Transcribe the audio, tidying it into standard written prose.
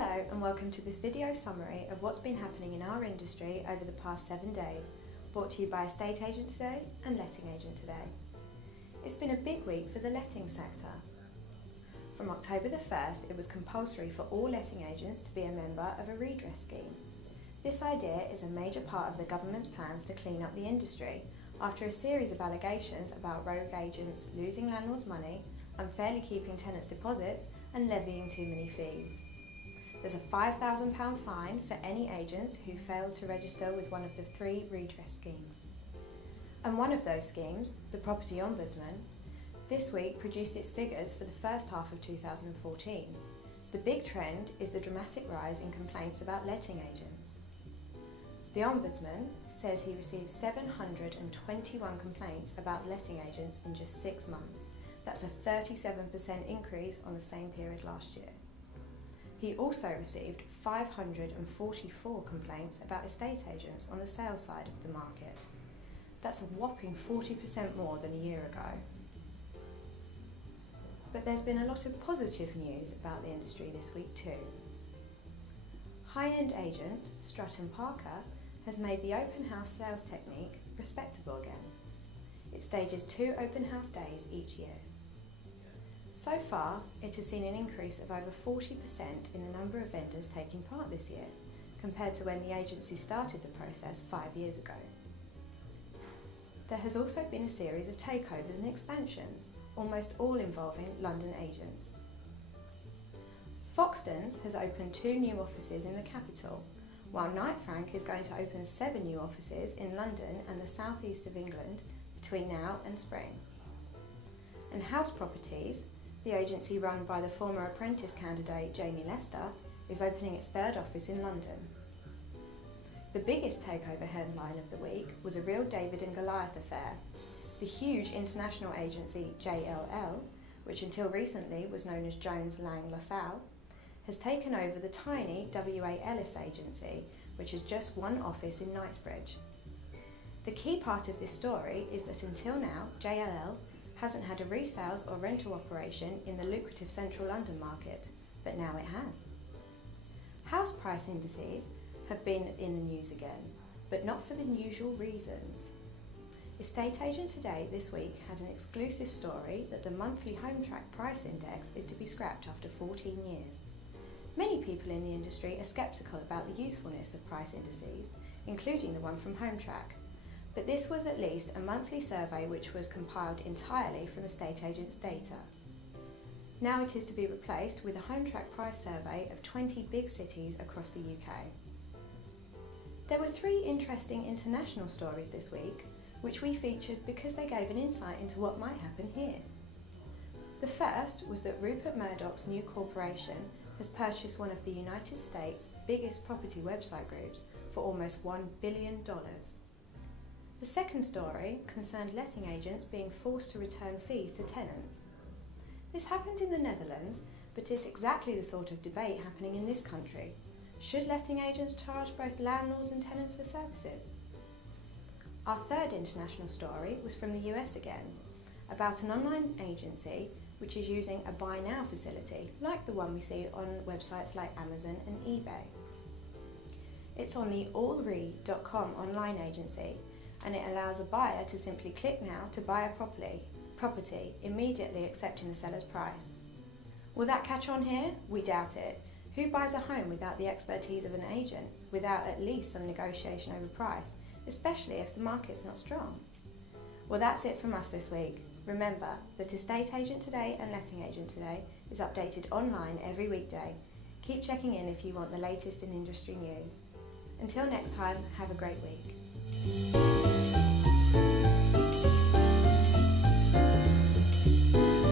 Hello and welcome to this video summary of what's been happening in our industry over the past 7 days, brought to you by Estate Agent Today and Letting Agent Today. It's been a big week for the letting sector. From October the 1st, it was compulsory for all letting agents to be a member of a redress scheme. This idea is a major part of the government's plans to clean up the industry after a series of allegations about rogue agents losing landlords' money, unfairly keeping tenants' deposits and levying too many fees. There's a £5,000 fine for any agents who fail to register with one of the 3 redress schemes. And one of those schemes, the Property Ombudsman, this week produced its figures for the first half of 2014. The big trend is the dramatic rise in complaints about letting agents. The Ombudsman says he received 721 complaints about letting agents in just 6 months. That's a 37% increase on the same period last year. He also received 544 complaints about estate agents on the sales side of the market. That's a whopping 40% more than a year ago. But there's been a lot of positive news about the industry this week too. High-end agent strattonparker has made the open house sales technique respectable again. It stages 2 open house days each year. So far, it has seen an increase of over 40% in the number of vendors taking part this year, compared to when the agency started the process 5 years ago. There has also been a series of takeovers and expansions, almost all involving London agents. Foxtons has opened 2 new offices in the capital, while Knight Frank is going to open 7 new offices in London and the southeast of England between now and spring. And House Properties, the agency run by the former apprentice candidate Jamie Lester, is opening its 3rd office in London. The biggest takeover headline of the week was a real David and Goliath affair. The huge international agency JLL, which until recently was known as Jones Lang LaSalle, has taken over the tiny WA Ellis agency, which has just 1 office in Knightsbridge. The key part of this story is that until now, JLL hasn't had a resales or rental operation in the lucrative central London market, but now it has. House price indices have been in the news again, but not for the usual reasons. Estate Agent Today this week had an exclusive story that the monthly Home Track price index is to be scrapped after 14 years. Many people in the industry are sceptical about the usefulness of price indices, including the one from Home Track. But this was at least a monthly survey which was compiled entirely from estate agents' data. Now it is to be replaced with a Home Track price survey of 20 big cities across the UK. There were 3 interesting international stories this week, which we featured because they gave an insight into what might happen here. The first was that Rupert Murdoch's new corporation has purchased one of the United States' biggest property website groups for almost $1 billion. The second story concerned letting agents being forced to return fees to tenants. This happened in the Netherlands, but it's exactly the sort of debate happening in this country. Should letting agents charge both landlords and tenants for services? Our third international story was from the US again, about an online agency which is using a buy now facility, like the one we see on websites like Amazon and eBay. It's on the allre.com online agency, and it allows a buyer to simply click now to buy a property, immediately accepting the seller's price. Will that catch on here? We doubt it. Who buys a home without the expertise of an agent, without at least some negotiation over price, especially if the market's not strong? Well, that's it from us this week. Remember that Estate Agent Today and Letting Agent Today is updated online every weekday. Keep checking in if you want the latest in industry news. Until next time, have a great week.